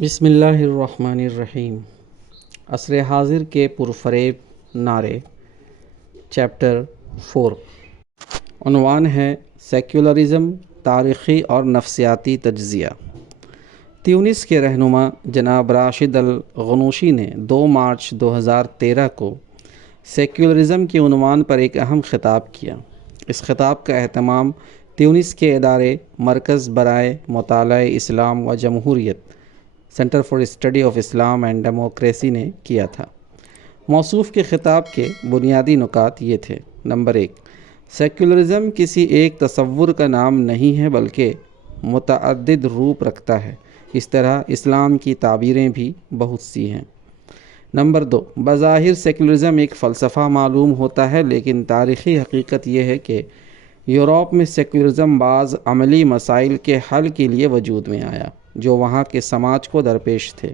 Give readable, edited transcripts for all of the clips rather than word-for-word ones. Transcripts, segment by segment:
بسم اللہ الرحمن الرحیم۔ عصر حاضر کے پرفریب نعرے، چیپٹر 4، عنوان ہے سیکولرزم، تاریخی اور نفسیاتی تجزیہ۔ تیونس کے رہنما جناب راشد الغنوشی نے 2 مارچ 2013 کو سیکولرزم کے عنوان پر ایک اہم خطاب کیا۔ اس خطاب کا اہتمام تیونس کے ادارے مرکز برائے مطالعہ اسلام و جمہوریت، centre for study of Islam and democracy نے کیا تھا۔ موصوف کے خطاب کے بنیادی نکات یہ تھے: نمبر 1، سیکولرزم کسی ایک تصور کا نام نہیں ہے بلکہ متعدد روپ رکھتا ہے، اس طرح اسلام کی تعبیریں بھی بہت سی ہیں۔ نمبر 2، بظاہر سیکولرزم ایک فلسفہ معلوم ہوتا ہے، لیکن تاریخی حقیقت یہ ہے کہ یورپ میں سیکولرزم بعض عملی مسائل کے حل کے لیے وجود میں آیا جو وہاں کے سماج کو درپیش تھے۔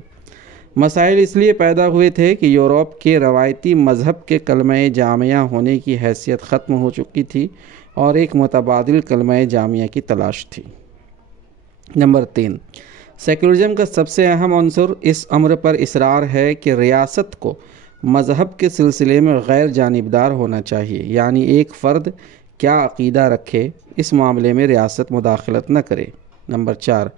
مسائل اس لیے پیدا ہوئے تھے کہ یورپ کے روایتی مذہب کے کلمہ جامعہ ہونے کی حیثیت ختم ہو چکی تھی اور ایک متبادل کلمہ جامعہ کی تلاش تھی۔ نمبر 3، سیکولرزم کا سب سے اہم عنصر اس امر پر اصرار ہے کہ ریاست کو مذہب کے سلسلے میں غیر جانبدار ہونا چاہیے، یعنی ایک فرد کیا عقیدہ رکھے اس معاملے میں ریاست مداخلت نہ کرے۔ نمبر 4،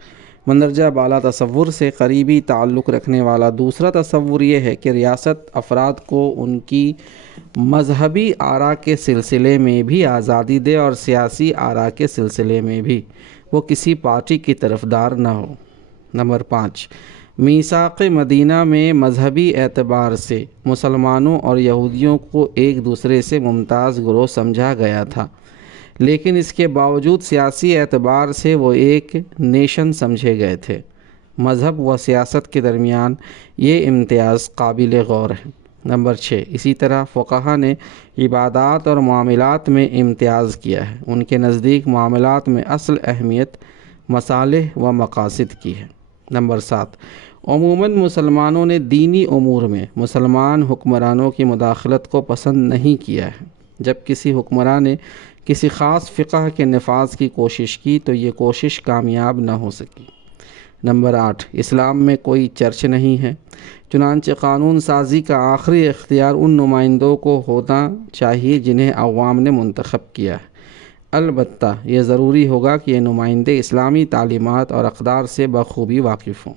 مندرجہ بالا تصور سے قریبی تعلق رکھنے والا دوسرا تصور یہ ہے کہ ریاست افراد کو ان کی مذہبی آراء کے سلسلے میں بھی آزادی دے اور سیاسی آراء کے سلسلے میں بھی وہ کسی پارٹی کی طرفدار نہ ہو۔ نمبر 5، میثاق مدینہ میں مذہبی اعتبار سے مسلمانوں اور یہودیوں کو ایک دوسرے سے ممتاز گروہ سمجھا گیا تھا، لیکن اس کے باوجود سیاسی اعتبار سے وہ ایک نیشن سمجھے گئے تھے۔ مذہب و سیاست کے درمیان یہ امتیاز قابل غور ہے۔ نمبر 6، اسی طرح فقہا نے عبادات اور معاملات میں امتیاز کیا ہے۔ ان کے نزدیک معاملات میں اصل اہمیت مصالح و مقاصد کی ہے۔ نمبر 7، عموماً مسلمانوں نے دینی امور میں مسلمان حکمرانوں کی مداخلت کو پسند نہیں کیا ہے۔ جب کسی حکمران نے کسی خاص فقہ کے نفاذ کی کوشش کی تو یہ کوشش کامیاب نہ ہو سکی۔ نمبر 8، اسلام میں کوئی چرچ نہیں ہے، چنانچہ قانون سازی کا آخری اختیار ان نمائندوں کو ہونا چاہیے جنہیں عوام نے منتخب کیا ہے۔ البتہ یہ ضروری ہوگا کہ یہ نمائندے اسلامی تعلیمات اور اقدار سے بخوبی واقف ہوں۔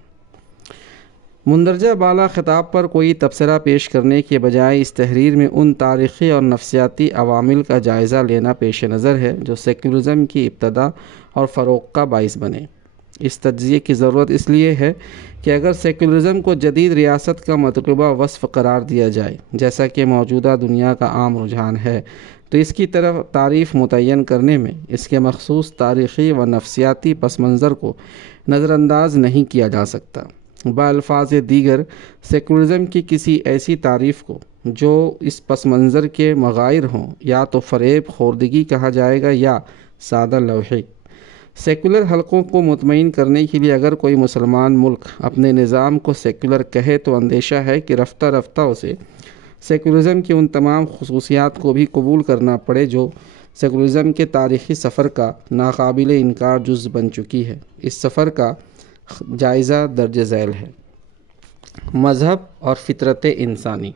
مندرجہ بالا خطاب پر کوئی تبصرہ پیش کرنے کے بجائے اس تحریر میں ان تاریخی اور نفسیاتی عوامل کا جائزہ لینا پیش نظر ہے جو سیکولرزم کی ابتدا اور فروغ کا باعث بنے۔ اس تجزیے کی ضرورت اس لیے ہے کہ اگر سیکولرزم کو جدید ریاست کا مطلوبہ وصف قرار دیا جائے، جیسا کہ موجودہ دنیا کا عام رجحان ہے، تو اس کی طرف تعریف متعین کرنے میں اس کے مخصوص تاریخی و نفسیاتی پس منظر کو نظر انداز نہیں کیا جا سکتا۔ بالفاظ دیگر، سیکولرزم کی کسی ایسی تعریف کو جو اس پس منظر کے مغائر ہوں یا تو فریب خوردگی کہا جائے گا یا سادہ لوحی۔ سیکولر حلقوں کو مطمئن کرنے کے لیے اگر کوئی مسلمان ملک اپنے نظام کو سیکولر کہے تو اندیشہ ہے کہ رفتہ رفتہ اسے سیکولرزم کی ان تمام خصوصیات کو بھی قبول کرنا پڑے جو سیکولرزم کے تاریخی سفر کا ناقابل انکار جز بن چکی ہے۔ اس سفر کا جائزہ درج ذیل ہے۔ مذہب اور فطرت انسانی۔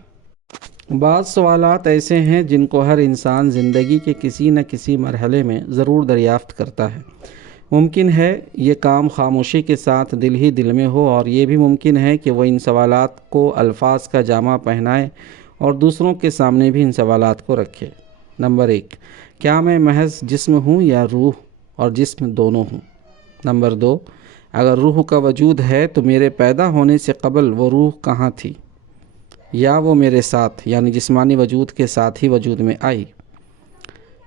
بعض سوالات ایسے ہیں جن کو ہر انسان زندگی کے کسی نہ کسی مرحلے میں ضرور دریافت کرتا ہے۔ ممکن ہے یہ کام خاموشی کے ساتھ دل ہی دل میں ہو، اور یہ بھی ممکن ہے کہ وہ ان سوالات کو الفاظ کا جامہ پہنائے اور دوسروں کے سامنے بھی ان سوالات کو رکھے۔ نمبر 1، کیا میں محض جسم ہوں یا روح اور جسم دونوں ہوں؟ نمبر 2، اگر روح کا وجود ہے تو میرے پیدا ہونے سے قبل وہ روح کہاں تھی، یا وہ میرے ساتھ یعنی جسمانی وجود کے ساتھ ہی وجود میں آئی؟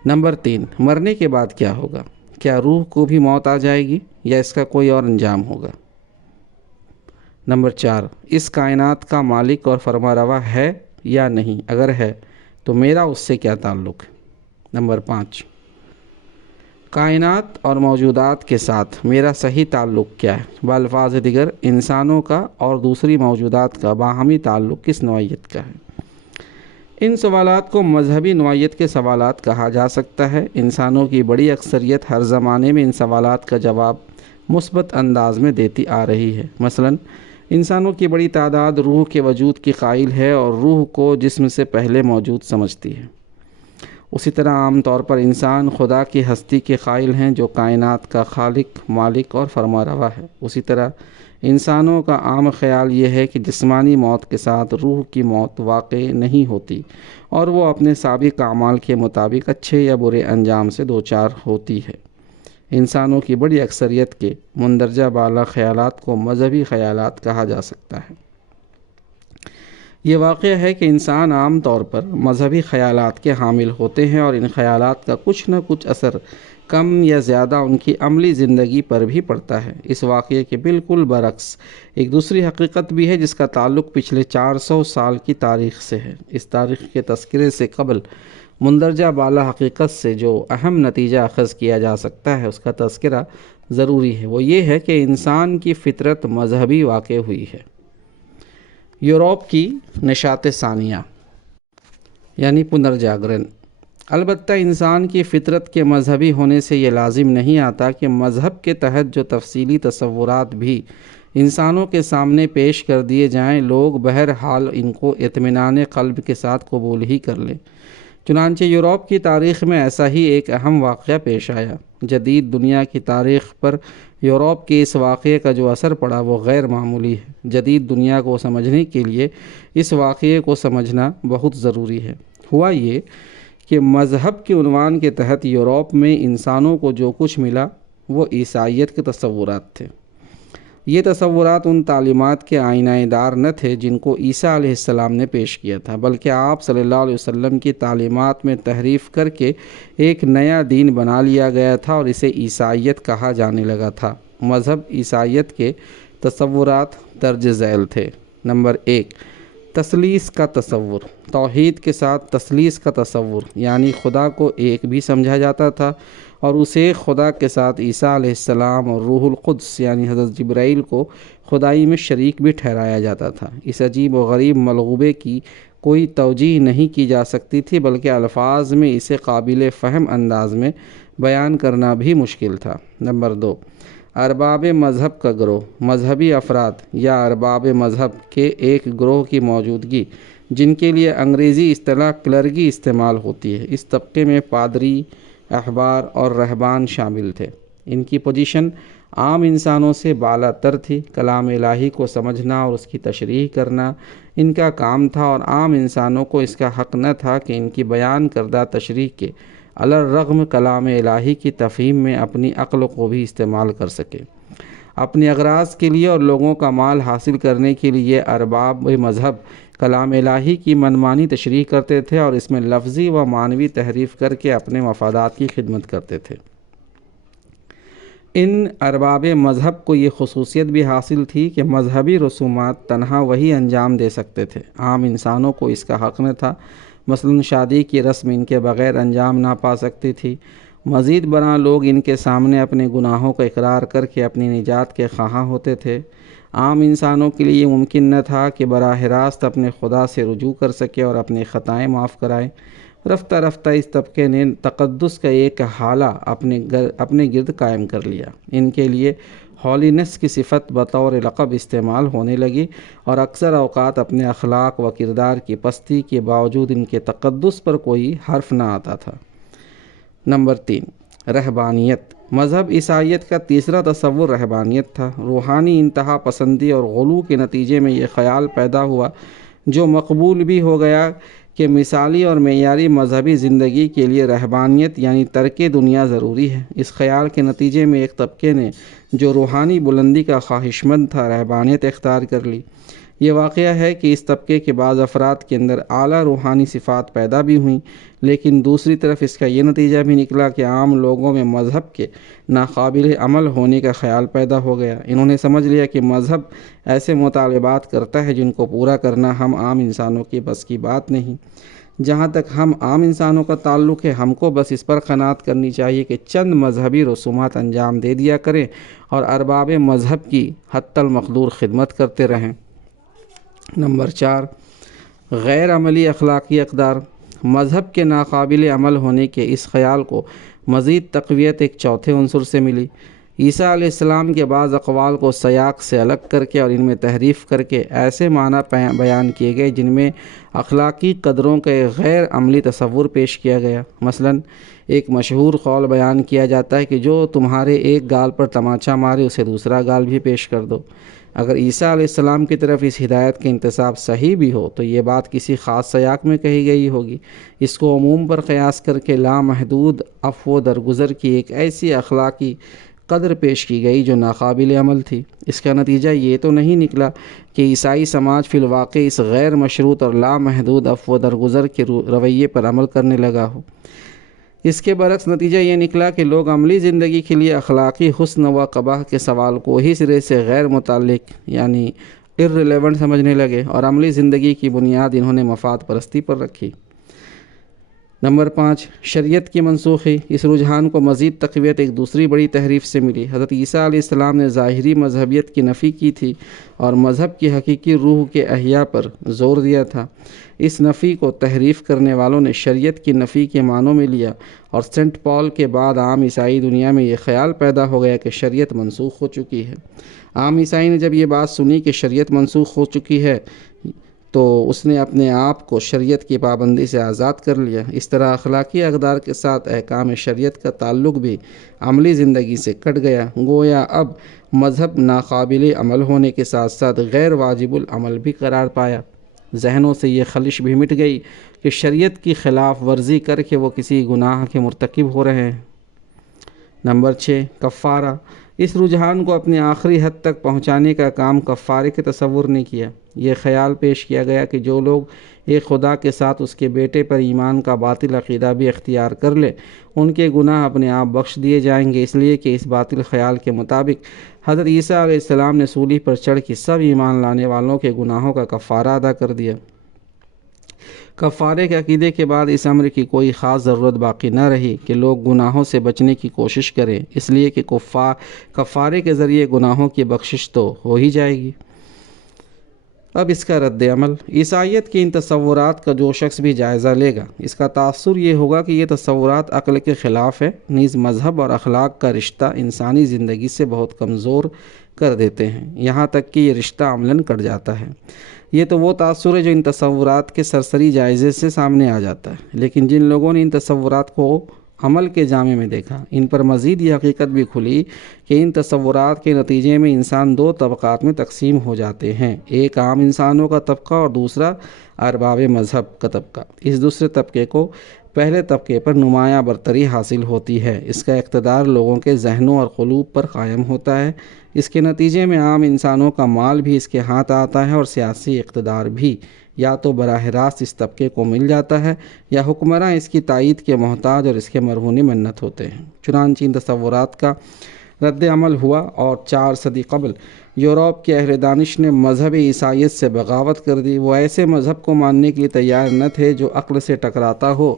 نمبر 3، مرنے کے بعد کیا ہوگا؟ کیا روح کو بھی موت آ جائے گی یا اس کا کوئی اور انجام ہوگا؟ نمبر 4، اس کائنات کا مالک اور فرمانروا ہے یا نہیں؟ اگر ہے تو میرا اس سے کیا تعلق ہے؟ نمبر 5، کائنات اور موجودات کے ساتھ میرا صحیح تعلق کیا ہے؟ بالفاظ دیگر، انسانوں کا اور دوسری موجودات کا باہمی تعلق کس نوعیت کا ہے؟ ان سوالات کو مذہبی نوعیت کے سوالات کہا جا سکتا ہے۔ انسانوں کی بڑی اکثریت ہر زمانے میں ان سوالات کا جواب مثبت انداز میں دیتی آ رہی ہے۔ مثلا انسانوں کی بڑی تعداد روح کے وجود کی قائل ہے اور روح کو جسم سے پہلے موجود سمجھتی ہے۔ اسی طرح عام طور پر انسان خدا کی ہستی کے قائل ہیں جو کائنات کا خالق، مالک اور فرمانروا ہے۔ اسی طرح انسانوں کا عام خیال یہ ہے کہ جسمانی موت کے ساتھ روح کی موت واقع نہیں ہوتی اور وہ اپنے سابق اعمال کے مطابق اچھے یا برے انجام سے دوچار ہوتی ہے۔ انسانوں کی بڑی اکثریت کے مندرجہ بالا خیالات کو مذہبی خیالات کہا جا سکتا ہے۔ یہ واقعہ ہے کہ انسان عام طور پر مذہبی خیالات کے حامل ہوتے ہیں اور ان خیالات کا کچھ نہ کچھ اثر کم یا زیادہ ان کی عملی زندگی پر بھی پڑتا ہے۔ اس واقعے کے بالکل برعکس ایک دوسری حقیقت بھی ہے جس کا تعلق پچھلے 400 سال کی تاریخ سے ہے۔ اس تاریخ کے تذکرے سے قبل مندرجہ بالا حقیقت سے جو اہم نتیجہ اخذ کیا جا سکتا ہے اس کا تذکرہ ضروری ہے، وہ یہ ہے کہ انسان کی فطرت مذہبی واقع ہوئی ہے۔ یورپ کی نشاط ثانیہ یعنی پنرجاگرن۔ البتہ انسان کی فطرت کے مذہبی ہونے سے یہ لازم نہیں آتا کہ مذہب کے تحت جو تفصیلی تصورات بھی انسانوں کے سامنے پیش کر دیے جائیں لوگ بہرحال ان کو اطمینان قلب کے ساتھ قبول ہی کر لیں۔ چنانچہ یورپ کی تاریخ میں ایسا ہی ایک اہم واقعہ پیش آیا۔ جدید دنیا کی تاریخ پر یورپ کے اس واقعے کا جو اثر پڑا وہ غیر معمولی ہے۔ جدید دنیا کو سمجھنے کے لیے اس واقعے کو سمجھنا بہت ضروری ہے۔ ہوا یہ کہ مذہب کے عنوان کے تحت یورپ میں انسانوں کو جو کچھ ملا وہ عیسائیت کے تصورات تھے۔ یہ تصورات ان تعلیمات کے آئینہ دار نہ تھے جن کو عیسیٰ علیہ السلام نے پیش کیا تھا، بلکہ آپ صلی اللہ علیہ وسلم کی تعلیمات میں تحریف کر کے ایک نیا دین بنا لیا گیا تھا اور اسے عیسائیت کہا جانے لگا تھا۔ مذہب عیسائیت کے تصورات درج ذیل تھے۔ نمبر 1، تثلیث کا تصور۔ توحید کے ساتھ تثلیث کا تصور یعنی خدا کو ایک بھی سمجھا جاتا تھا اور اسے خدا کے ساتھ عیسیٰ علیہ السلام اور روح القدس یعنی حضرت جبرائیل کو خدائی میں شریک بھی ٹھہرایا جاتا تھا۔ اس عجیب و غریب ملغوبے کی کوئی توجیہ نہیں کی جا سکتی تھی، بلکہ الفاظ میں اسے قابل فہم انداز میں بیان کرنا بھی مشکل تھا۔ نمبر 2، ارباب مذہب کا گروہ۔ مذہبی افراد یا ارباب مذہب کے ایک گروہ کی موجودگی جن کے لیے انگریزی اصطلاح کلرگی استعمال ہوتی ہے۔ اس طبقے میں پادری، احبار اور رہبان شامل تھے۔ ان کی پوزیشن عام انسانوں سے بالا تر تھی۔ کلام الہی کو سمجھنا اور اس کی تشریح کرنا ان کا کام تھا اور عام انسانوں کو اس کا حق نہ تھا کہ ان کی بیان کردہ تشریح کے علی الرغم کلام الہی کی تفہیم میں اپنی عقل کو بھی استعمال کر سکے۔ اپنے اغراض کے لیے اور لوگوں کا مال حاصل کرنے کے لیے ارباب مذہب کلام الہی کی منمانی تشریح کرتے تھے اور اس میں لفظی و معنوی تحریف کر کے اپنے مفادات کی خدمت کرتے تھے۔ ان ارباب مذہب کو یہ خصوصیت بھی حاصل تھی کہ مذہبی رسومات تنہا وہی انجام دے سکتے تھے، عام انسانوں کو اس کا حق نہ تھا۔ مثلاً شادی کی رسم ان کے بغیر انجام نہ پا سکتی تھی۔ مزید برآں لوگ ان کے سامنے اپنے گناہوں کا اقرار کر کے اپنی نجات کے خواہاں ہوتے تھے۔ عام انسانوں کے لیے یہ ممکن نہ تھا کہ براہ راست اپنے خدا سے رجوع کر سکے اور اپنی خطائیں معاف کرائے۔ رفتہ رفتہ اس طبقے نے تقدس کا ایک حالہ اپنے گرد قائم کر لیا۔ ان کے لیے ہولینس کی صفت بطور لقب استعمال ہونے لگی اور اکثر اوقات اپنے اخلاق و کردار کی پستی کے باوجود ان کے تقدس پر کوئی حرف نہ آتا تھا۔ نمبر 3، رہبانیت۔ مذہب عیسائیت کا تیسرا تصور رہبانیت تھا۔ روحانی انتہا پسندی اور غلو کے نتیجے میں یہ خیال پیدا ہوا جو مقبول بھی ہو گیا کہ مثالی اور معیاری مذہبی زندگی کے لیے رہبانیت یعنی ترک دنیا ضروری ہے۔ اس خیال کے نتیجے میں ایک طبقے نے جو روحانی بلندی کا خواہشمند تھا رہبانیت اختیار کر لی۔ یہ واقعہ ہے کہ اس طبقے کے بعض افراد کے اندر اعلیٰ روحانی صفات پیدا بھی ہوئیں، لیکن دوسری طرف اس کا یہ نتیجہ بھی نکلا کہ عام لوگوں میں مذہب کے ناقابل عمل ہونے کا خیال پیدا ہو گیا۔ انہوں نے سمجھ لیا کہ مذہب ایسے مطالبات کرتا ہے جن کو پورا کرنا ہم عام انسانوں کی بس کی بات نہیں۔ جہاں تک ہم عام انسانوں کا تعلق ہے، ہم کو بس اس پر قناعت کرنی چاہیے کہ چند مذہبی رسومات انجام دے دیا کریں اور ارباب مذہب کی حتی المقدور خدمت کرتے رہیں۔ نمبر 4، غیر عملی اخلاقی اقدار۔ مذہب کے ناقابل عمل ہونے کے اس خیال کو مزید تقویت ایک چوتھے عنصر سے ملی۔ عیسیٰ علیہ السلام کے بعض اقوال کو سیاق سے الگ کر کے اور ان میں تحریف کر کے ایسے معنی بیان کیے گئے جن میں اخلاقی قدروں کا ایک غیر عملی تصور پیش کیا گیا۔ مثلا ایک مشہور قول بیان کیا جاتا ہے کہ جو تمہارے ایک گال پر تماچا مارے اسے دوسرا گال بھی پیش کر دو۔ اگر عیسیٰ علیہ السلام کی طرف اس ہدایت کا انتساب صحیح بھی ہو تو یہ بات کسی خاص سیاق میں کہی گئی ہوگی۔ اس کو عموم پر قیاس کر کے لامحدود عفو درگزر کی ایک ایسی اخلاقی قدر پیش کی گئی جو ناقابل عمل تھی۔ اس کا نتیجہ یہ تو نہیں نکلا کہ عیسائی سماج فی الواقع اس غیر مشروط اور لامحدود عفو درگزر کے رویے پر عمل کرنے لگا ہو۔ اس کے برعکس نتیجہ یہ نکلا کہ لوگ عملی زندگی کے لیے اخلاقی حسن و قباح کے سوال کو ہی سرے سے غیر متعلق یعنی irrelevant سمجھنے لگے اور عملی زندگی کی بنیاد انہوں نے مفاد پرستی پر رکھی۔ نمبر 5، شریعت کی منسوخی۔ اس رجحان کو مزید تقویت ایک دوسری بڑی تحریف سے ملی۔ حضرت عیسیٰ علیہ السلام نے ظاہری مذہبیت کی نفی کی تھی اور مذہب کی حقیقی روح کے احیاء پر زور دیا تھا۔ اس نفی کو تحریف کرنے والوں نے شریعت کی نفی کے معنوں میں لیا اور سینٹ پال کے بعد عام عیسائی دنیا میں یہ خیال پیدا ہو گیا کہ شریعت منسوخ ہو چکی ہے۔ عام عیسائی نے جب یہ بات سنی کہ شریعت منسوخ ہو چکی ہے تو اس نے اپنے آپ کو شریعت کی پابندی سے آزاد کر لیا۔ اس طرح اخلاقی اقدار کے ساتھ احکام شریعت کا تعلق بھی عملی زندگی سے کٹ گیا۔ گویا اب مذہب ناقابل عمل ہونے کے ساتھ ساتھ غیر واجب العمل بھی قرار پایا۔ ذہنوں سے یہ خلش بھی مٹ گئی کہ شریعت کی خلاف ورزی کر کے وہ کسی گناہ کے مرتکب ہو رہے ہیں۔ نمبر 6، کفارہ۔ اس رجحان کو اپنی آخری حد تک پہنچانے کا کام کفارے کے تصور نے کیا۔ یہ خیال پیش کیا گیا کہ جو لوگ ایک خدا کے ساتھ اس کے بیٹے پر ایمان کا باطل عقیدہ بھی اختیار کر لے ان کے گناہ اپنے آپ بخش دیے جائیں گے، اس لیے کہ اس باطل خیال کے مطابق حضرت عیسیٰ علیہ السلام نے صلیب پر چڑھ کے سب ایمان لانے والوں کے گناہوں کا کفارہ ادا کر دیا۔ کفارے کے عقیدے کے بعد اس امر کی کوئی خاص ضرورت باقی نہ رہی کہ لوگ گناہوں سے بچنے کی کوشش کریں، اس لیے کہ کفارے کے ذریعے گناہوں کی بخشش تو ہو ہی جائے گی۔ اب اس کا رد عمل۔ عیسائیت کے ان تصورات کا جو شخص بھی جائزہ لے گا اس کا تاثر یہ ہوگا کہ یہ تصورات عقل کے خلاف ہے، نیز مذہب اور اخلاق کا رشتہ انسانی زندگی سے بہت کمزور کر دیتے ہیں، یہاں تک کہ یہ رشتہ عملاً کٹ جاتا ہے۔ یہ تو وہ تاثر ہے جو ان تصورات کے سرسری جائزے سے سامنے آ جاتا ہے، لیکن جن لوگوں نے ان تصورات کو عمل کے جامے میں دیکھا ان پر مزید یہ حقیقت بھی کھلی کہ ان تصورات کے نتیجے میں انسان دو طبقات میں تقسیم ہو جاتے ہیں، ایک عام انسانوں کا طبقہ اور دوسرا ارباب مذہب کا طبقہ۔ اس دوسرے طبقے کو پہلے طبقے پر نمایاں برتری حاصل ہوتی ہے، اس کا اقتدار لوگوں کے ذہنوں اور قلوب پر قائم ہوتا ہے۔ اس کے نتیجے میں عام انسانوں کا مال بھی اس کے ہاتھ آتا ہے اور سیاسی اقتدار بھی یا تو براہ راست اس طبقے کو مل جاتا ہے یا حکمراں اس کی تائید کے محتاج اور اس کے مرہون منت ہوتے ہیں۔ چنانچہ ان تصورات کا رد عمل ہوا اور 4 صدی قبل یورپ کے اہل دانش نے مذہب عیسائیت سے بغاوت کر دی۔ وہ ایسے مذہب کو ماننے کے لیے تیار نہ تھے جو عقل سے ٹکراتا ہو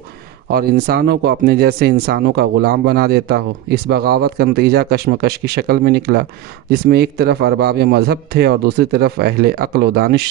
اور انسانوں کو اپنے جیسے انسانوں کا غلام بنا دیتا ہو۔ اس بغاوت کا نتیجہ کشمکش کی شکل میں نکلا، جس میں ایک طرف ارباب مذہب تھے اور دوسری طرف اہل عقل و دانش۔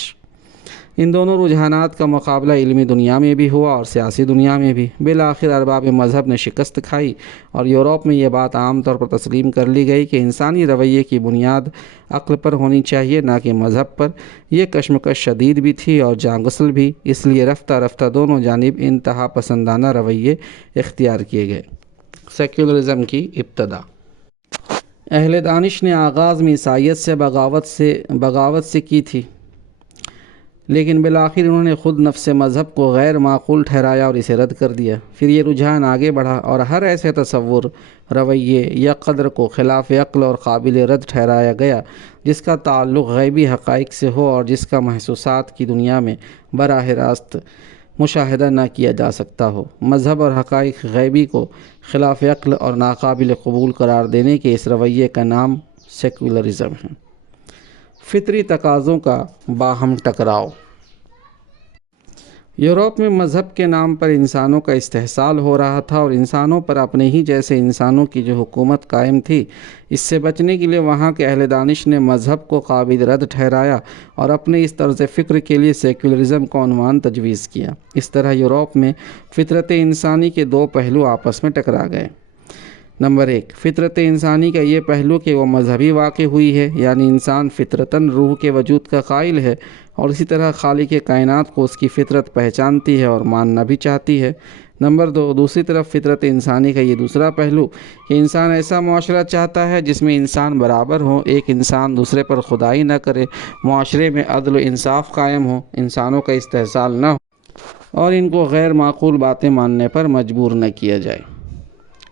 ان دونوں رجحانات کا مقابلہ علمی دنیا میں بھی ہوا اور سیاسی دنیا میں بھی۔ بالآخر ارباب مذہب نے شکست کھائی اور یورپ میں یہ بات عام طور پر تسلیم کر لی گئی کہ انسانی رویے کی بنیاد عقل پر ہونی چاہیے نہ کہ مذہب پر۔ یہ کشمکش شدید بھی تھی اور جاں غسل بھی، اس لیے رفتہ رفتہ دونوں جانب انتہا پسندانہ رویے اختیار کیے گئے۔ سیکولرزم کی ابتدا۔ اہل دانش نے آغاز میں عیسائیت سے بغاوت سے کی تھی، لیکن بالآخر انہوں نے خود نفس مذہب کو غیر معقول ٹھہرایا اور اسے رد کر دیا۔ پھر یہ رجحان آگے بڑھا اور ہر ایسے تصور، رویے یا قدر کو خلاف عقل اور قابل رد ٹھہرایا گیا جس کا تعلق غیبی حقائق سے ہو اور جس کا محسوسات کی دنیا میں براہ راست مشاہدہ نہ کیا جا سکتا ہو۔ مذہب اور حقائق غیبی کو خلاف عقل اور ناقابل قبول قرار دینے کے اس رویے کا نام سیکولرزم ہے۔ فطری تقاضوں کا باہم ٹکراؤ۔ یورپ میں مذہب کے نام پر انسانوں کا استحصال ہو رہا تھا اور انسانوں پر اپنے ہی جیسے انسانوں کی جو حکومت قائم تھی، اس سے بچنے کے لیے وہاں کے اہل دانش نے مذہب کو قابل رد ٹھہرایا اور اپنے اس طرز فکر کے لیے سیکولرزم کا عنوان تجویز کیا۔ اس طرح یورپ میں فطرت انسانی کے دو پہلو آپس میں ٹکرا گئے۔ نمبر 1، فطرت انسانی کا یہ پہلو کہ وہ مذہبی واقع ہوئی ہے، یعنی انسان فطرتاً روح کے وجود کا قائل ہے اور اسی طرح خالق کائنات کو اس کی فطرت پہچانتی ہے اور ماننا بھی چاہتی ہے۔ نمبر 2، دوسری طرف فطرت انسانی کا یہ دوسرا پہلو کہ انسان ایسا معاشرہ چاہتا ہے جس میں انسان برابر ہوں، ایک انسان دوسرے پر خدائی نہ کرے، معاشرے میں عدل و انصاف قائم ہو، انسانوں کا استحصال نہ ہو اور ان کو غیر معقول باتیں ماننے پر مجبور نہ کیا جائے۔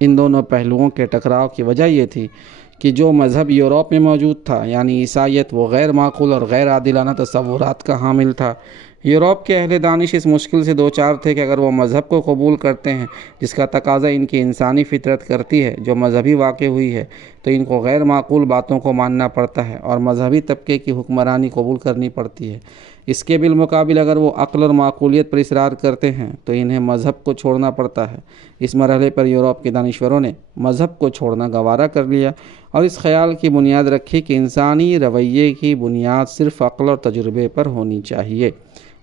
ان دونوں پہلوؤں کے ٹکراؤ کی وجہ یہ تھی کہ جو مذہب یورپ میں موجود تھا، یعنی عیسائیت، وہ غیر معقول اور غیر عادلانہ تصورات کا حامل تھا۔ یورپ کے اہل دانش اس مشکل سے دوچار تھے کہ اگر وہ مذہب کو قبول کرتے ہیں جس کا تقاضا ان کی انسانی فطرت کرتی ہے، جو مذہبی واقع ہوئی ہے، تو ان کو غیر معقول باتوں کو ماننا پڑتا ہے اور مذہبی طبقے کی حکمرانی قبول کرنی پڑتی ہے۔ اس کے بالمقابل اگر وہ عقل اور معقولیت پر اصرار کرتے ہیں تو انہیں مذہب کو چھوڑنا پڑتا ہے۔ اس مرحلے پر یورپ کے دانشوروں نے مذہب کو چھوڑنا گوارا کر لیا اور اس خیال کی بنیاد رکھی کہ انسانی رویے کی بنیاد صرف عقل اور تجربے پر ہونی چاہیے،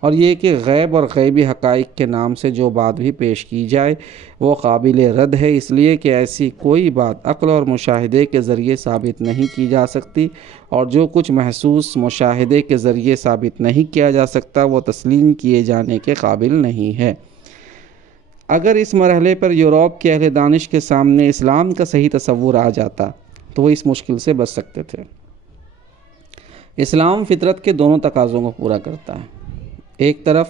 اور یہ کہ غیب اور غیبی حقائق کے نام سے جو بات بھی پیش کی جائے وہ قابل رد ہے، اس لیے کہ ایسی کوئی بات عقل اور مشاہدے کے ذریعے ثابت نہیں کی جا سکتی، اور جو کچھ محسوس مشاہدے کے ذریعے ثابت نہیں کیا جا سکتا وہ تسلیم کیے جانے کے قابل نہیں ہے۔ اگر اس مرحلے پر یورپ کے اہل دانش کے سامنے اسلام کا صحیح تصور آ جاتا تو وہ اس مشکل سے بچ سکتے تھے۔ اسلام فطرت کے دونوں تقاضوں کو پورا کرتا ہے۔ ایک طرف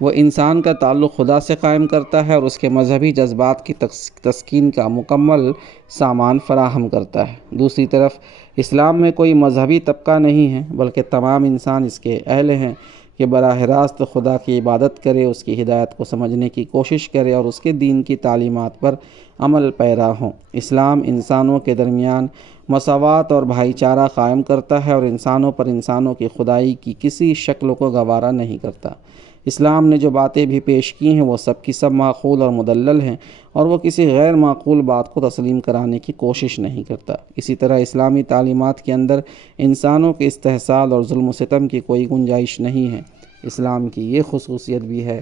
وہ انسان کا تعلق خدا سے قائم کرتا ہے اور اس کے مذہبی جذبات کی تسکین کا مکمل سامان فراہم کرتا ہے۔ دوسری طرف اسلام میں کوئی مذہبی طبقہ نہیں ہے، بلکہ تمام انسان اس کے اہل ہیں کہ براہ راست خدا کی عبادت کرے، اس کی ہدایت کو سمجھنے کی کوشش کرے اور اس کے دین کی تعلیمات پر عمل پیرا ہوں۔ اسلام انسانوں کے درمیان مساوات اور بھائی چارہ قائم کرتا ہے اور انسانوں پر انسانوں کی خدائی کی کسی شکل کو گوارا نہیں کرتا۔ اسلام نے جو باتیں بھی پیش کی ہیں وہ سب کی سب معقول اور مدلل ہیں اور وہ کسی غیر معقول بات کو تسلیم کرانے کی کوشش نہیں کرتا۔ اسی طرح اسلامی تعلیمات کے اندر انسانوں کے استحصال اور ظلم و ستم کی کوئی گنجائش نہیں ہے۔ اسلام کی یہ خصوصیت بھی ہے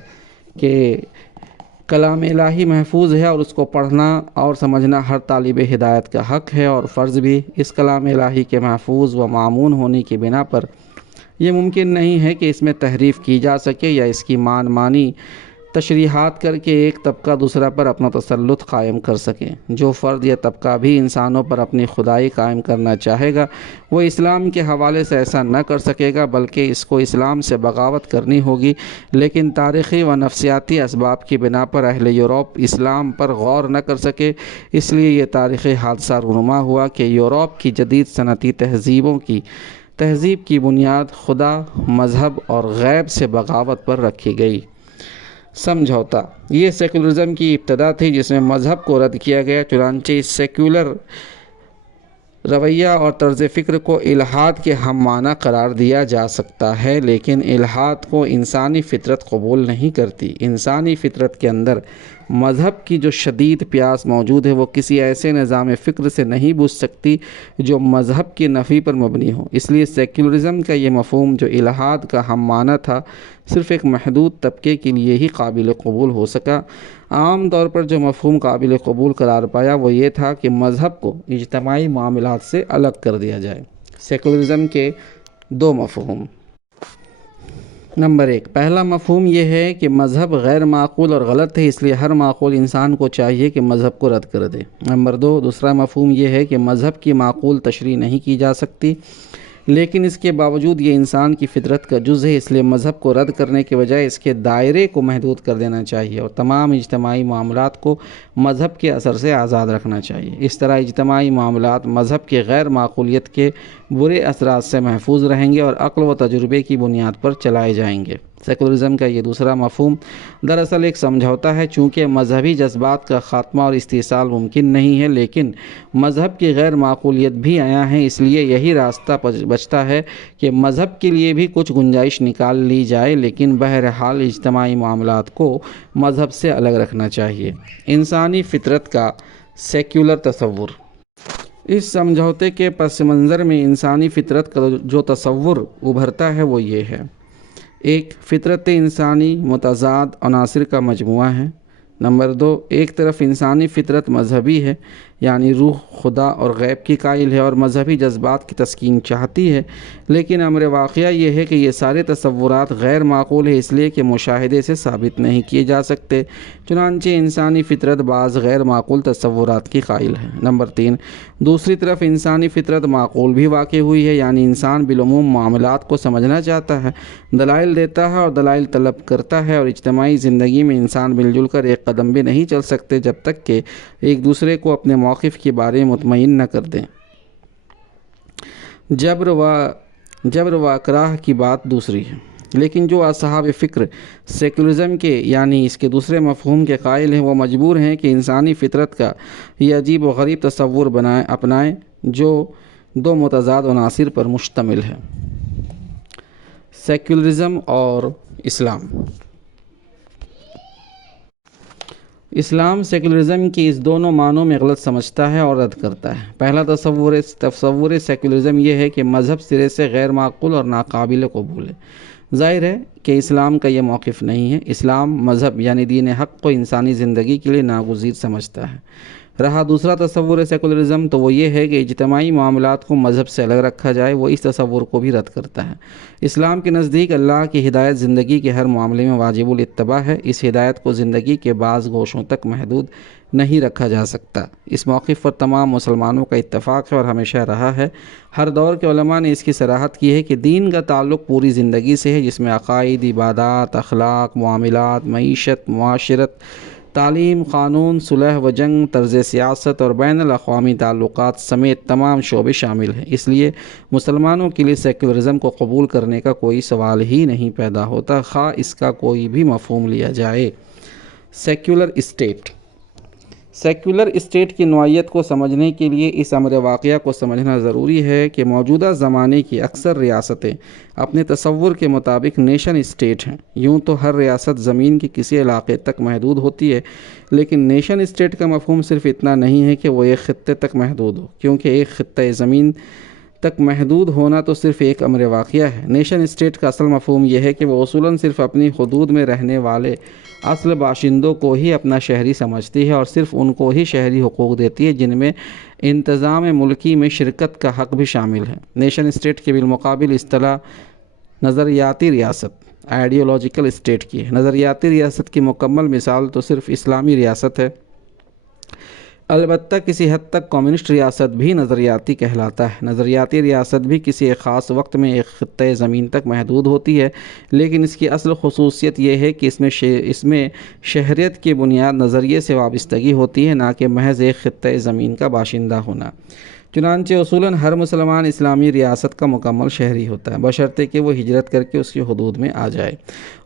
کہ کلام الہی محفوظ ہے اور اس کو پڑھنا اور سمجھنا ہر طالب ہدایت کا حق ہے، اور فرض بھی اس کلام الہی کے محفوظ و مامون ہونے کی بنا پر یہ ممکن نہیں ہے کہ اس میں تحریف کی جا سکے یا اس کی مانی تشریحات کر کے ایک طبقہ دوسرا پر اپنا تسلط قائم کر سکے۔ جو فرد یا طبقہ بھی انسانوں پر اپنی خدائی قائم کرنا چاہے گا وہ اسلام کے حوالے سے ایسا نہ کر سکے گا، بلکہ اس کو اسلام سے بغاوت کرنی ہوگی۔ لیکن تاریخی و نفسیاتی اسباب کی بنا پر اہل یورپ اسلام پر غور نہ کر سکے، اس لیے یہ تاریخی حادثہ رونما ہوا کہ یورپ کی جدید صنعتی تہذیب کی بنیاد خدا، مذہب اور غیب سے بغاوت پر رکھی گئی۔ سمجھوتا، یہ سیکولرزم کی ابتدا تھی جس میں مذہب کو رد کیا گیا۔ چنانچہ اس سیکولر رویہ اور طرز فکر کو الحاد کے ہم معنی قرار دیا جا سکتا ہے، لیکن الحاد کو انسانی فطرت قبول نہیں کرتی۔ انسانی فطرت کے اندر مذہب کی جو شدید پیاس موجود ہے وہ کسی ایسے نظام فکر سے نہیں بجھ سکتی جو مذہب کی نفی پر مبنی ہو۔ اس لیے سیکولرزم کا یہ مفہوم جو الحاد کا ہم معنی تھا صرف ایک محدود طبقے کے لیے ہی قابل قبول ہو سکا۔ عام طور پر جو مفہوم قابل قبول قرار پایا وہ یہ تھا کہ مذہب کو اجتماعی معاملات سے الگ کر دیا جائے۔ سیکولرزم کے دو مفہوم۔ نمبر 1، پہلا مفہوم یہ ہے کہ مذہب غیر معقول اور غلط ہے، اس لیے ہر معقول انسان کو چاہیے کہ مذہب کو رد کر دے۔ نمبر 2، دوسرا مفہوم یہ ہے کہ مذہب کی معقول تشریح نہیں کی جا سکتی، لیکن اس کے باوجود یہ انسان کی فطرت کا جز ہے، اس لیے مذہب کو رد کرنے کے بجائے اس کے دائرے کو محدود کر دینا چاہیے اور تمام اجتماعی معاملات کو مذہب کے اثر سے آزاد رکھنا چاہیے۔ اس طرح اجتماعی معاملات مذہب کی غیر معقولیت کے برے اثرات سے محفوظ رہیں گے اور عقل و تجربے کی بنیاد پر چلائے جائیں گے۔ سیکولرزم کا یہ دوسرا مفہوم دراصل ایک سمجھوتا ہے۔ چونکہ مذہبی جذبات کا خاتمہ اور استحصال ممکن نہیں ہے، لیکن مذہب کی غیر معقولیت بھی عیاں ہے، اس لیے یہی راستہ بچتا ہے کہ مذہب کے لیے بھی کچھ گنجائش نکال لی جائے، لیکن بہرحال اجتماعی معاملات کو مذہب سے الگ رکھنا چاہیے۔ انسانی فطرت کا سیکولر تصور۔ اس سمجھوتے کے پس منظر میں انسانی فطرت کا جو تصور ابھرتا ہے وہ یہ ہے: ایک، فطرت انسانی متضاد عناصر کا مجموعہ ہے۔ نمبر 2، ایک طرف انسانی فطرت مذہبی ہے، یعنی روح خدا اور غیب کی قائل ہے اور مذہبی جذبات کی تسکین چاہتی ہے، لیکن امر واقعہ یہ ہے کہ یہ سارے تصورات غیر معقول ہے، اس لیے کہ مشاہدے سے ثابت نہیں کیے جا سکتے۔ چنانچہ انسانی فطرت بعض غیر معقول تصورات کی قائل ہے۔ نمبر 3، دوسری طرف انسانی فطرت معقول بھی واقع ہوئی ہے، یعنی انسان بالعموم معاملات کو سمجھنا چاہتا ہے، دلائل دیتا ہے اور دلائل طلب کرتا ہے، اور اجتماعی زندگی میں انسان مل جل کر ایک قدم بھی نہیں چل سکتے جب تک کہ ایک دوسرے کو اپنے موقف کے بارے میں مطمئن نہ کر دیں۔ جبر و اکراہ کی بات دوسری ہے، لیکن جو اصحاب فکر سیکولرزم کے یعنی اس کے دوسرے مفہوم کے قائل ہیں، وہ مجبور ہیں کہ انسانی فطرت کا یہ عجیب و غریب تصور اپنائیں جو دو متضاد عناصر پر مشتمل ہے: سیکولرزم اور اسلام۔ اسلام سیکولرزم کی اس دونوں معنوں میں غلط سمجھتا ہے اور رد کرتا ہے۔ پہلا تصور سیکولرزم یہ ہے کہ مذہب سرے سے غیر معقول اور ناقابل قبول ہے۔ ظاہر ہے کہ اسلام کا یہ موقف نہیں ہے۔ اسلام مذہب یعنی دین حق کو انسانی زندگی کے لیے ناگزیر سمجھتا ہے۔ رہا دوسرا تصور سیکولرزم، تو وہ یہ ہے کہ اجتماعی معاملات کو مذہب سے الگ رکھا جائے، وہ اس تصور کو بھی رد کرتا ہے۔ اسلام کے نزدیک اللہ کی ہدایت زندگی کے ہر معاملے میں واجب الاتباع ہے، اس ہدایت کو زندگی کے بعض گوشوں تک محدود نہیں رکھا جا سکتا۔ اس موقف پر تمام مسلمانوں کا اتفاق ہے اور ہمیشہ رہا ہے۔ ہر دور کے علماء نے اس کی صراحت کی ہے کہ دین کا تعلق پوری زندگی سے ہے، جس میں عقائد، عبادات، اخلاق، معاملات، معیشت، معاشرت، تعلیم، قانون، صلح و جنگ، طرز سیاست اور بین الاقوامی تعلقات سمیت تمام شعبے شامل ہیں۔ اس لیے مسلمانوں کے لیے سیکولرزم کو قبول کرنے کا کوئی سوال ہی نہیں پیدا ہوتا، خواہ اس کا کوئی بھی مفہوم لیا جائے۔ Secular state. سیکولر اسٹیٹ کی نوعیت کو سمجھنے کے لیے اس امر واقعہ کو سمجھنا ضروری ہے کہ موجودہ زمانے کی اکثر ریاستیں اپنے تصور کے مطابق نیشن اسٹیٹ ہیں۔ یوں تو ہر ریاست زمین کے کسی علاقے تک محدود ہوتی ہے، لیکن نیشن اسٹیٹ کا مفہوم صرف اتنا نہیں ہے کہ وہ ایک خطے تک محدود ہو، کیونکہ ایک خطہ زمین تک محدود ہونا تو صرف ایک امر واقعہ ہے۔ نیشن اسٹیٹ کا اصل مفہوم یہ ہے کہ وہ اصولاً صرف اپنی حدود میں رہنے والے اصل باشندوں کو ہی اپنا شہری سمجھتی ہے اور صرف ان کو ہی شہری حقوق دیتی ہے جن میں انتظام ملکی میں شرکت کا حق بھی شامل ہے۔ نیشن اسٹیٹ کے بالمقابل اصطلاح نظریاتی ریاست آئیڈیولوجیکل اسٹیٹ کی ہے۔ نظریاتی ریاست کی مکمل مثال تو صرف اسلامی ریاست ہے، البتہ کسی حد تک کمیونسٹ ریاست بھی نظریاتی کہلاتا ہے۔ نظریاتی ریاست بھی کسی ایک خاص وقت میں ایک خطہ زمین تک محدود ہوتی ہے، لیکن اس کی اصل خصوصیت یہ ہے کہ اس میں شہریت کی بنیاد نظریے سے وابستگی ہوتی ہے، نہ کہ محض ایک خطہ زمین کا باشندہ ہونا۔ چنانچہ اصولاً ہر مسلمان اسلامی ریاست کا مکمل شہری ہوتا ہے، بشرطے کہ وہ ہجرت کر کے اس کی حدود میں آ جائے،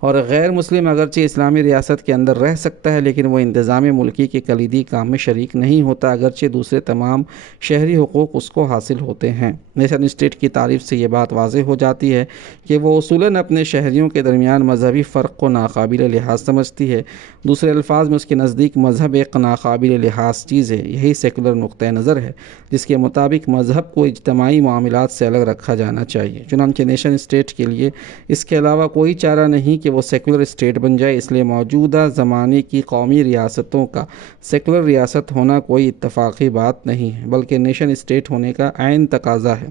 اور غیر مسلم اگرچہ اسلامی ریاست کے اندر رہ سکتا ہے لیکن وہ انتظام ملکی کے کلیدی کام میں شریک نہیں ہوتا، اگرچہ دوسرے تمام شہری حقوق اس کو حاصل ہوتے ہیں۔ نیشن اسٹیٹ کی تعریف سے یہ بات واضح ہو جاتی ہے کہ وہ اصولاً اپنے شہریوں کے درمیان مذہبی فرق کو ناقابل لحاظ سمجھتی ہے۔ دوسرے الفاظ میں اس کے نزدیک مذہب ایک ناقابل لحاظ چیز ہے۔ یہی سیکولر نقطۂ نظر ہے جس کے مطابق مذہب کو اجتماعی معاملات سے الگ رکھا جانا چاہیے۔ چنانچہ نیشن اسٹیٹ کے لیے اس کے علاوہ کوئی چارہ نہیں کہ وہ سیکولر اسٹیٹ بن جائے، اس لیے موجودہ زمانے کی قومی ریاستوں کا سیکولر ریاست ہونا کوئی اتفاقی بات نہیں ہے، بلکہ نیشن اسٹیٹ ہونے کا عین تقاضا ہے۔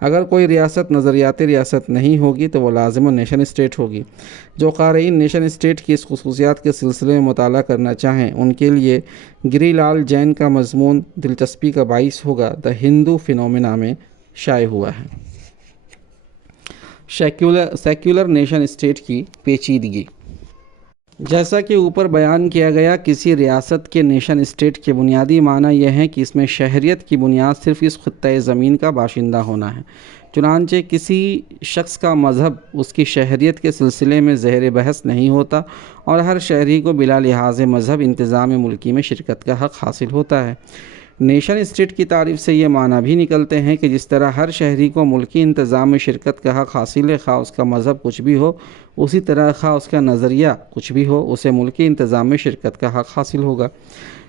اگر کوئی ریاست نظریاتی ریاست نہیں ہوگی تو وہ لازماً نیشن اسٹیٹ ہوگی۔ جو قارئین نیشن اسٹیٹ کی اس خصوصیات کے سلسلے میں مطالعہ کرنا چاہیں ان کے لیے گری لال جین کا مضمون دلچسپی کا باعث ہوگا۔ دی ہندو فینومینا میں شائع ہوا ہے۔ سیکولر نیشن اسٹیٹ کی پیچیدگی۔ جیسا کہ اوپر بیان کیا گیا، کسی ریاست کے نیشن اسٹیٹ کے بنیادی معنی یہ ہے کہ اس میں شہریت کی بنیاد صرف اس خطہ زمین کا باشندہ ہونا ہے۔ چنانچہ کسی شخص کا مذہب اس کی شہریت کے سلسلے میں زیر بحث نہیں ہوتا اور ہر شہری کو بلا لحاظ مذہب انتظام ملکی میں شرکت کا حق حاصل ہوتا ہے۔ نیشن اسٹیٹ کی تعریف سے یہ معنی بھی نکلتے ہیں کہ جس طرح ہر شہری کو ملکی انتظام میں شرکت کا حق حاصل ہے، خواہ اس کا مذہب کچھ بھی ہو، اسی طرح خواہ اس کا نظریہ کچھ بھی ہو، اسے ملکی انتظام میں شرکت کا حق حاصل ہوگا۔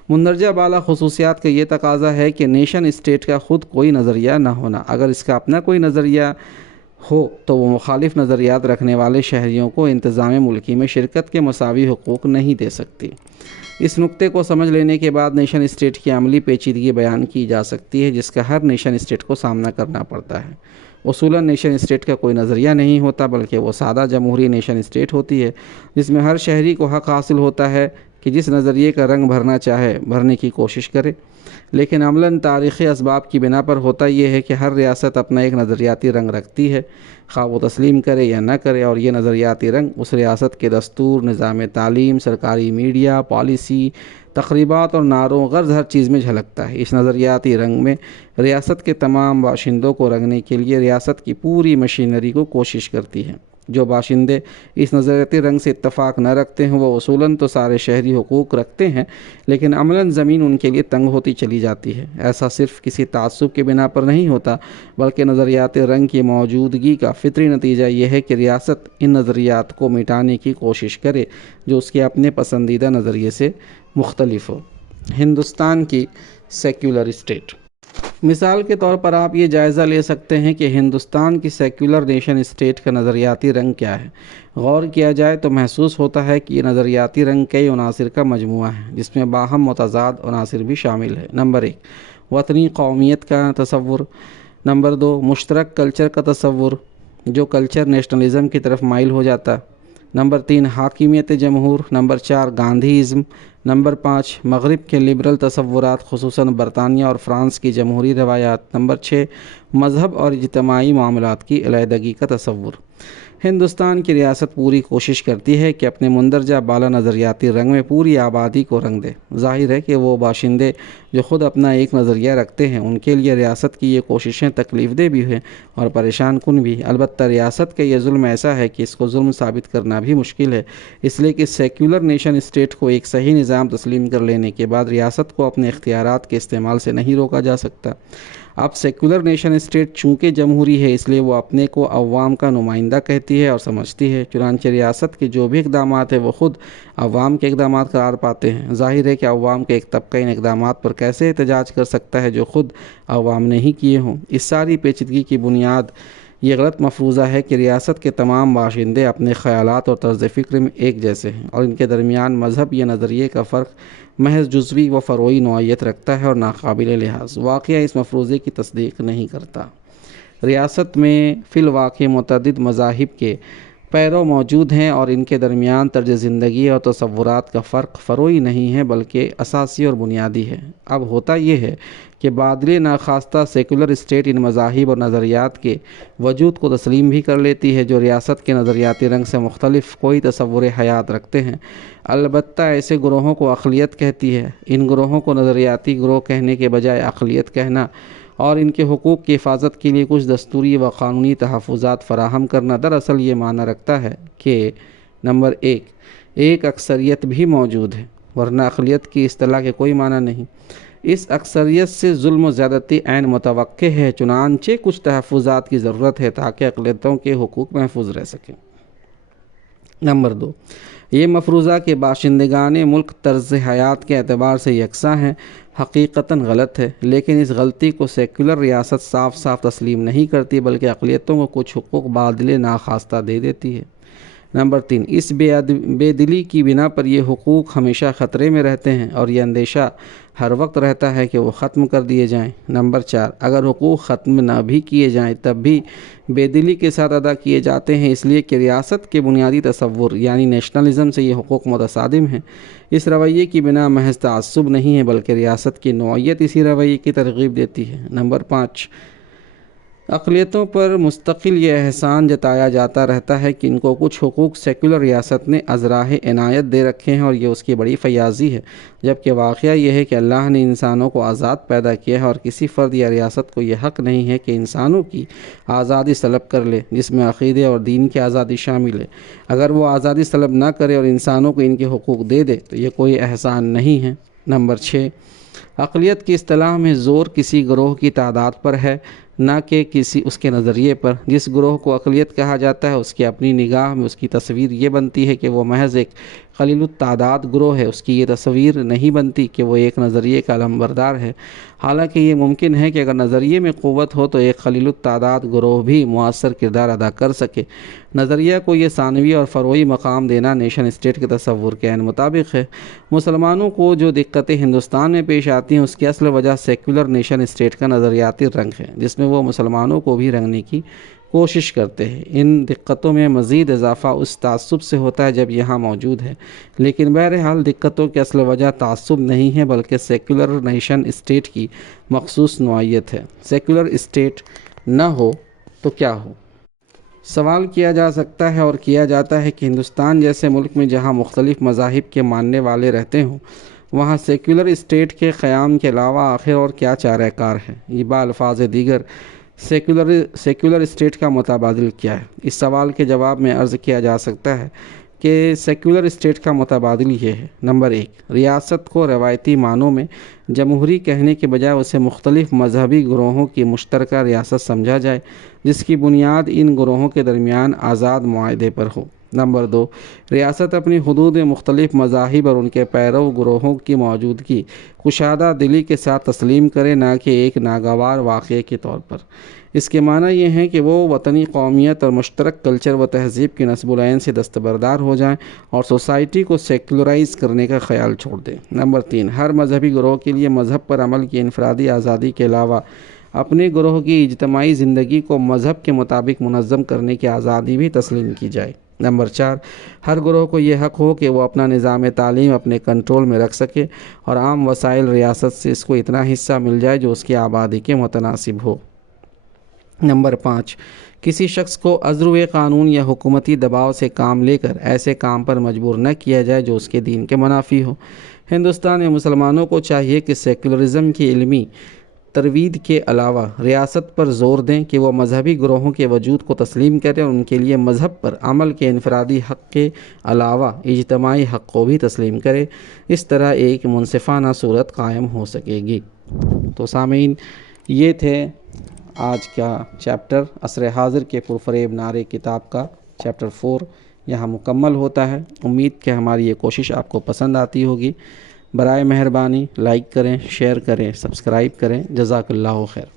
مندرجہ بالا خصوصیات کا یہ تقاضا ہے کہ نیشن اسٹیٹ کا خود کوئی نظریہ نہ ہونا۔ اگر اس کا اپنا کوئی نظریہ ہو تو وہ مخالف نظریات رکھنے والے شہریوں کو انتظام ملکی میں شرکت کے مساوی حقوق نہیں دے سکتی۔ اس نقطے کو سمجھ لینے کے بعد نیشن اسٹیٹ کی عملی پیچیدگی بیان کی جا سکتی ہے جس کا ہر نیشن اسٹیٹ کو سامنا کرنا پڑتا ہے۔ اصولاً نیشن اسٹیٹ کا کوئی نظریہ نہیں ہوتا بلکہ وہ سادہ جمہوری نیشن اسٹیٹ ہوتی ہے جس میں ہر شہری کو حق حاصل ہوتا ہے کہ جس نظریے کا رنگ بھرنا چاہے بھرنے کی کوشش کرے، لیکن عملاً تاریخی اسباب کی بنا پر ہوتا یہ ہے کہ ہر ریاست اپنا ایک نظریاتی رنگ رکھتی ہے، خواہ وہ تسلیم کرے یا نہ کرے، اور یہ نظریاتی رنگ اس ریاست کے دستور، نظام تعلیم، سرکاری میڈیا، پالیسی، تقریبات اور نعروں غرض ہر چیز میں جھلکتا ہے۔ اس نظریاتی رنگ میں ریاست کے تمام باشندوں کو رنگنے کے لیے ریاست کی پوری مشینری کو کوشش کرتی ہے۔ جو باشندے اس نظریاتی رنگ سے اتفاق نہ رکھتے ہیں وہ اصولاً تو سارے شہری حقوق رکھتے ہیں لیکن عملاً زمین ان کے لیے تنگ ہوتی چلی جاتی ہے۔ ایسا صرف کسی تعصب کے بنا پر نہیں ہوتا بلکہ نظریاتی رنگ کی موجودگی کا فطری نتیجہ یہ ہے کہ ریاست ان نظریات کو مٹانے کی کوشش کرے جو اس کے اپنے پسندیدہ نظریے سے مختلف ہو۔ ہندوستان کی سیکولر اسٹیٹ۔ مثال کے طور پر آپ یہ جائزہ لے سکتے ہیں کہ ہندوستان کی سیکولر نیشن اسٹیٹ کا نظریاتی رنگ کیا ہے۔ غور کیا جائے تو محسوس ہوتا ہے کہ یہ نظریاتی رنگ کئی عناصر کا مجموعہ ہے جس میں باہم متضاد عناصر بھی شامل ہے۔ نمبر 1، وطنی قومیت کا تصور۔ نمبر 2، مشترک کلچر کا تصور جو کلچر نیشنلزم کی طرف مائل ہو جاتا۔ نمبر 3، حاکمیت جمہور۔ نمبر 4، گاندھیزم۔ نمبر 5، مغرب کے لبرل تصورات خصوصاً برطانیہ اور فرانس کی جمہوری روایات۔ نمبر 6، مذہب اور اجتماعی معاملات کی علیحدگی کا تصور۔ ہندوستان کی ریاست پوری کوشش کرتی ہے کہ اپنے مندرجہ بالا نظریاتی رنگ میں پوری آبادی کو رنگ دے۔ ظاہر ہے کہ وہ باشندے جو خود اپنا ایک نظریہ رکھتے ہیں ان کے لیے ریاست کی یہ کوششیں تکلیف دہ بھی ہیں اور پریشان کن بھی۔ البتہ ریاست کا یہ ظلم ایسا ہے کہ اس کو ظلم ثابت کرنا بھی مشکل ہے، اس لیے کہ سیکولر نیشن اسٹیٹ کو ایک صحیح نظام تسلیم کر لینے کے بعد ریاست کو اپنے اختیارات کے استعمال سے نہیں روکا جا سکتا۔ اب سیکولر نیشن اسٹیٹ چونکہ جمہوری ہے اس لیے وہ اپنے کو عوام کا نمائندہ کہتی ہے اور سمجھتی ہے، چنانچہ ریاست کے جو بھی اقدامات ہیں وہ خود عوام کے اقدامات قرار پاتے ہیں۔ ظاہر ہے کہ عوام کے ایک طبقہ ان اقدامات پر کیسے احتجاج کر سکتا ہے جو خود عوام نے ہی کیے ہوں۔ اس ساری پیچیدگی کی بنیاد یہ غلط مفروضہ ہے کہ ریاست کے تمام باشندے اپنے خیالات اور طرز فکر میں ایک جیسے ہیں اور ان کے درمیان مذہب یا نظریے کا فرق محض جزوی و فروعی نوعیت رکھتا ہے اور ناقابل لحاظ۔ واقعہ اس مفروضے کی تصدیق نہیں کرتا۔ ریاست میں فی الواقع متعدد مذاہب کے پیرو موجود ہیں اور ان کے درمیان طرز زندگی اور تصورات کا فرق فروعی نہیں ہے بلکہ اساسی اور بنیادی ہے۔ اب ہوتا یہ ہے کہ بادل ناخواستہ سیکولر اسٹیٹ ان مذاہب اور نظریات کے وجود کو تسلیم بھی کر لیتی ہے جو ریاست کے نظریاتی رنگ سے مختلف کوئی تصور حیات رکھتے ہیں۔ البتہ ایسے گروہوں کو اقلیت کہتی ہے۔ ان گروہوں کو نظریاتی گروہ کہنے کے بجائے اقلیت کہنا اور ان کے حقوق کی حفاظت کے لیے کچھ دستوری و قانونی تحفظات فراہم کرنا دراصل یہ معنی رکھتا ہے کہ نمبر 1، ایک اکثریت بھی موجود ہے، ورنہ اقلیت کی اصطلاح کے کوئی معنی نہیں۔ اس اکثریت سے ظلم و زیادتی عین متوقع ہے، چنانچہ کچھ تحفظات کی ضرورت ہے تاکہ اقلیتوں کے حقوق محفوظ رہ سکیں۔ نمبر 2، یہ مفروضہ کہ باشندگان ملک طرز حیات کے اعتبار سے یکساں ہیں حقیقتاً غلط ہے، لیکن اس غلطی کو سیکولر ریاست صاف صاف تسلیم نہیں کرتی بلکہ اقلیتوں کو کچھ حقوق بادل ناخواستہ دے دیتی ہے۔ نمبر 3، اس بے دلی کی بنا پر یہ حقوق ہمیشہ خطرے میں رہتے ہیں اور یہ اندیشہ ہر وقت رہتا ہے کہ وہ ختم کر دیے جائیں۔ نمبر 4، اگر حقوق ختم نہ بھی کیے جائیں تب بھی بے دلی کے ساتھ ادا کیے جاتے ہیں اس لیے کہ ریاست کے بنیادی تصور یعنی نیشنلزم سے یہ حقوق متصادم ہیں۔ اس رویے کی بنا محض تعصب نہیں ہے بلکہ ریاست کی نوعیت اسی رویے کی ترغیب دیتی ہے۔ نمبر 5، اقلیتوں پر مستقل یہ احسان جتایا جاتا رہتا ہے کہ ان کو کچھ حقوق سیکولر ریاست نے ازراہ عنایت دے رکھے ہیں اور یہ اس کی بڑی فیاضی ہے، جبکہ واقعہ یہ ہے کہ اللہ نے انسانوں کو آزاد پیدا کیا ہے اور کسی فرد یا ریاست کو یہ حق نہیں ہے کہ انسانوں کی آزادی طلب کر لے جس میں عقیدے اور دین کی آزادی شامل ہے۔ اگر وہ آزادی طلب نہ کرے اور انسانوں کو ان کے حقوق دے دے تو یہ کوئی احسان نہیں ہے۔ نمبر 6، اقلیت کی اصطلاح میں زور کسی گروہ کی تعداد پر ہے نہ کہ کسی اس کے نظریے پر۔ جس گروہ کو اقلیت کہا جاتا ہے اس کی اپنی نگاہ میں اس کی تصویر یہ بنتی ہے کہ وہ محض ایک قلیل التعداد گروہ ہے اس کی یہ تصویر نہیں بنتی کہ وہ ایک نظریے کا علمبردار ہے، حالانکہ یہ ممکن ہے کہ اگر نظریے میں قوت ہو تو ایک قلیل التعداد گروہ بھی مؤثر کردار ادا کر سکے۔ نظریہ کو یہ ثانوی اور فروعی مقام دینا نیشن اسٹیٹ کے تصور کے عین مطابق ہے۔ مسلمانوں کو جو دقتیں ہندوستان میں پیش آتی ہیں اس کی اصل وجہ سیکولر نیشن اسٹیٹ کا نظریاتی رنگ ہے، جس میں وہ مسلمانوں کو بھی رنگنے کی کوشش کرتے ہیں۔ ان دقتوں میں مزید اضافہ اس تعصب سے ہوتا ہے جب یہاں موجود ہے، لیکن بہرحال دقتوں کی اصل وجہ تعصب نہیں ہے بلکہ سیکولر نیشن اسٹیٹ کی مخصوص نوعیت ہے۔ سیکولر اسٹیٹ نہ ہو تو کیا ہو؟ سوال کیا جا سکتا ہے اور کیا جاتا ہے کہ ہندوستان جیسے ملک میں جہاں مختلف مذاہب کے ماننے والے رہتے ہوں، وہاں سیکولر اسٹیٹ کے قیام کے علاوہ آخر اور کیا چارہ کار ہے؟ یہ بالفاظ دیگر سیکولر اسٹیٹ کا متبادل کیا ہے؟ اس سوال کے جواب میں عرض کیا جا سکتا ہے کہ سیکولر اسٹیٹ کا متبادل یہ ہے: نمبر 1، ریاست کو روایتی معنوں میں جمہوری کہنے کے بجائے اسے مختلف مذہبی گروہوں کی مشترکہ ریاست سمجھا جائے جس کی بنیاد ان گروہوں کے درمیان آزاد معاہدے پر ہو۔ نمبر 2، ریاست اپنی حدود مختلف مذاہب اور ان کے پیرو گروہوں کی موجودگی کشادہ دلی کے ساتھ تسلیم کرے، نہ کہ ایک ناگوار واقعے کے طور پر۔ اس کے معنی یہ ہیں کہ وہ وطنی قومیت اور مشترک کلچر و تہذیب کی نسب العین سے دستبردار ہو جائیں اور سوسائٹی کو سیکولرائز کرنے کا خیال چھوڑ دیں۔ نمبر 3، ہر مذہبی گروہ کے لیے مذہب پر عمل کی انفرادی آزادی کے علاوہ اپنے گروہ کی اجتماعی زندگی کو مذہب کے مطابق منظم کرنے کی آزادی بھی تسلیم کی جائے۔ نمبر 4، ہر گروہ کو یہ حق ہو کہ وہ اپنا نظام تعلیم اپنے کنٹرول میں رکھ سکے اور عام وسائل ریاست سے اس کو اتنا حصہ مل جائے جو اس کی آبادی کے متناسب ہو۔ نمبر 5، کسی شخص کو عذر قانون یا حکومتی دباؤ سے کام لے کر ایسے کام پر مجبور نہ کیا جائے جو اس کے دین کے منافی ہو۔ ہندوستان میں مسلمانوں کو چاہیے کہ سیکولرزم کی علمی ترویج کے علاوہ ریاست پر زور دیں کہ وہ مذہبی گروہوں کے وجود کو تسلیم کرے اور ان کے لیے مذہب پر عمل کے انفرادی حق کے علاوہ اجتماعی حق کو بھی تسلیم کرے۔ اس طرح ایک منصفانہ صورت قائم ہو سکے گی۔ تو سامعین، یہ تھے آج کا چیپٹر عصر حاضر کے پرفریب نعرے کتاب کا چیپٹر 4 یہاں مکمل ہوتا ہے۔ امید کہ ہماری یہ کوشش آپ کو پسند آتی ہوگی۔ برائے مہربانی لائک کریں، شیئر کریں، سبسکرائب کریں۔ جزاک اللہ خیر۔